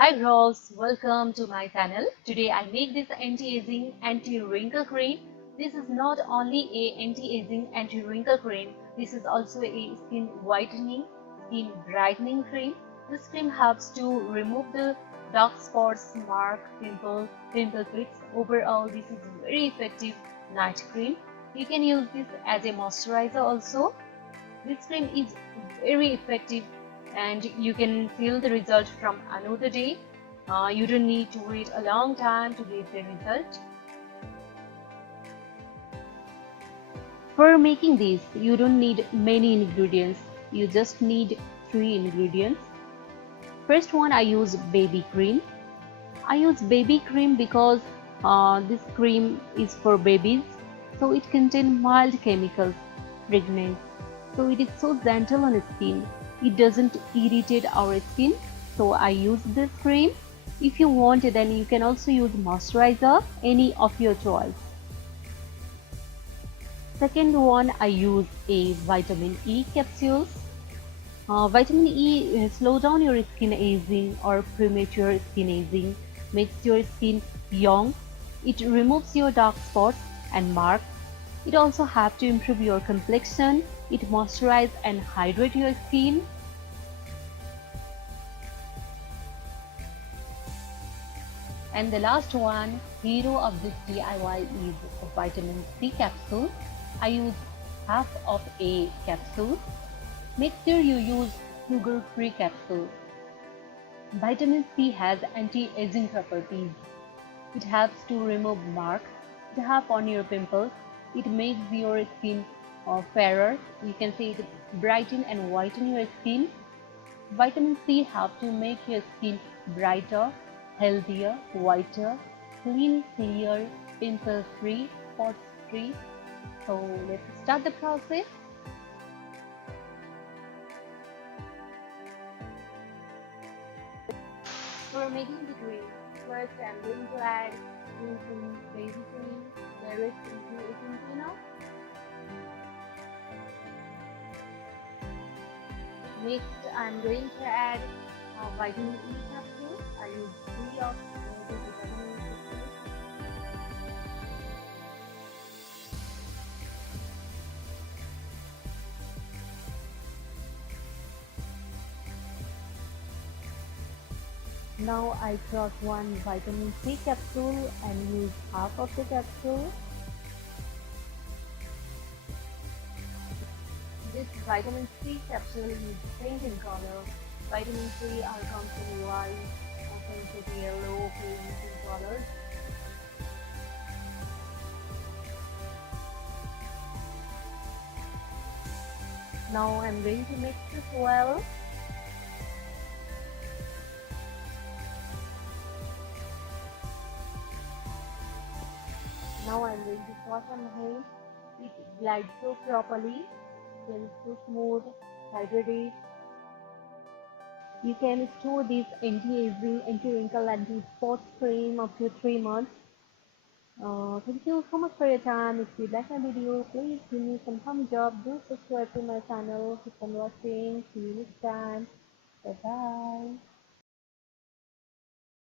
Hi girls, welcome to my channel. Today I make this anti-aging anti-wrinkle cream. This is not only a anti-aging anti-wrinkle cream, this is also a skin whitening, skin brightening cream. This cream helps to remove the dark spots, mark, pimple pits. Overall, this is very effective night cream. You can use this as a moisturizer also. This cream is very effective and you can feel the result from another day. You don't need to wait a long time to get the result. For making this, you don't need many ingredients. You just need 3 ingredients. First one, I use baby cream. I use baby cream because this cream is for babies, so it contains mild chemicals, pregnant. So it is so gentle on the skin. It doesn't irritate our skin. So I use this cream. If you want, then you can also use moisturizer, any of your choice. Second one, I use a vitamin E capsules. Vitamin E slow down your skin aging or premature skin aging, makes your skin young. It removes your dark spots and marks. It also helps to improve your complexion. It moisturizes and hydrates your skin. And the last one, hero of this DIY, is a vitamin C capsule. I use half of a capsule. Make sure you use sugar-free capsule. Vitamin C has anti-aging properties. It helps to remove marks. It helps on your pimples. It makes your skin fairer. You can say it brighten and whiten your skin. Vitamin C helps to make your skin brighter, healthier, whiter, clean, clear, pimple-free, spot-free. So let's start the process. For making the cream, first I'm going to add some baby cream direct into a container. Next, I'm going to add vitamin E capsule. I use 3 of the vitamin E capsules. Now I cross 1 vitamin C capsule and use half of the capsule. This vitamin C capsule is pink in color. Vitamin C comes in white, comes in yellow, pink in colors. Now I'm going to mix this well. Now I'm going to wash my hands. It glides so properly. It's so smooth, hydrated. You can store this anti-aging, anti-wrinkle, anti-spot cream up to 3 months. Thank you so much for your time. If you like my video, please give me some thumbs up. Do subscribe to my channel. Keep on watching. See you next time. Bye bye.